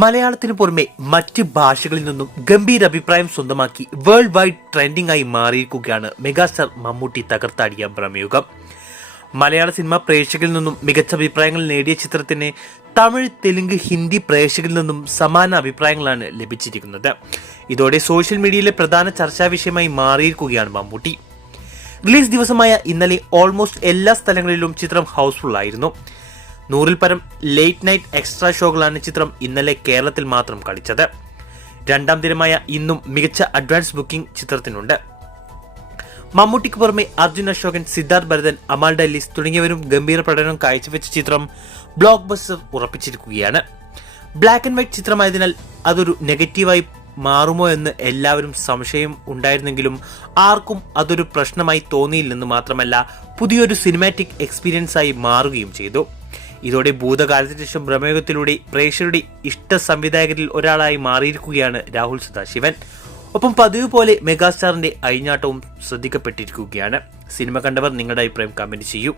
മലയാളത്തിന് പുറമെ മറ്റ് ഭാഷകളിൽ നിന്നും ഗംഭീര അഭിപ്രായം സ്വന്തമാക്കി വേൾഡ് വൈഡ് ട്രെൻഡിംഗ് ആയി മാറിയിരിക്കുകയാണ് മെഗാസ്റ്റാർ മമ്മൂട്ടി തകർത്താടിയ പ്രമേയുഗം. മലയാള സിനിമ പ്രേക്ഷകരിൽ നിന്നും മികച്ച അഭിപ്രായങ്ങൾ നേടിയ ചിത്രത്തിന് തമിഴ്, തെലുങ്ക്, ഹിന്ദി പ്രേക്ഷകരിൽ നിന്നും സമാന അഭിപ്രായങ്ങളാണ് ലഭിച്ചിരിക്കുന്നത്. ഇതോടെ സോഷ്യൽ മീഡിയയിലെ പ്രധാന ചർച്ചാ വിഷയമായി മാറിയിരിക്കുകയാണ് മമ്മൂട്ടി. റിലീസ് ദിവസമായ ഇന്നലെ ഓൾമോസ്റ്റ് എല്ലാ സ്ഥലങ്ങളിലും ചിത്രം ഹൗസ്ഫുൾ ആയിരുന്നു. 100-ൽ പരം ലേറ്റ് നൈറ്റ് എക്സ്ട്രാ ഷോകളാണ് ചിത്രം ഇന്നലെ കേരളത്തിൽ മാത്രം കളിച്ചത്. രണ്ടാം ദിനമായ ഇന്നും മികച്ച അഡ്വാൻസ് ബുക്കിംഗ് ചിത്രത്തിനുണ്ട്. മമ്മൂട്ടിക്ക് പുറമെ അർജുൻ അശോകൻ, സിദ്ധാർത്ഥ് ഭരതൻ, അമാൽ ഡെല്ലിസ് തുടങ്ങിയവരും ഗംഭീര പ്രകടനം കാഴ്ചവെച്ച ചിത്രം ബ്ലോക്ക് ബസ്റ്റർ ഉറപ്പിച്ചിരിക്കുകയാണ്. ബ്ലാക്ക് ആൻഡ് വൈറ്റ് ചിത്രമായതിനാൽ അതൊരു നെഗറ്റീവായി മാറുമോ എന്ന് എല്ലാവരും സംശയം ഉണ്ടായിരുന്നെങ്കിലും ആർക്കും അതൊരു പ്രശ്നമായി തോന്നിയില്ലെന്ന് മാത്രമല്ല, പുതിയൊരു സിനിമാറ്റിക് എക്സ്പീരിയൻസ് ആയി മാറുകയും ചെയ്തു. ഇതോടെ ഭൂതകാലത്തിന് ശേഷം പ്രമേയത്തിലൂടെ പ്രേക്ഷകരുടെ ഇഷ്ട സംവിധായകരിൽ ഒരാളായി മാറിയിരിക്കുകയാണ് രാഹുൽ സദാശിവൻ. ഒപ്പം പതിവ് പോലെ മെഗാസ്റ്റാറിന്റെ അഴിഞ്ഞാട്ടവും ശ്രദ്ധിക്കപ്പെട്ടിരിക്കുകയാണ്. സിനിമ കണ്ടവർ നിങ്ങളുടെ അഭിപ്രായം കമന്റ് ചെയ്യൂ.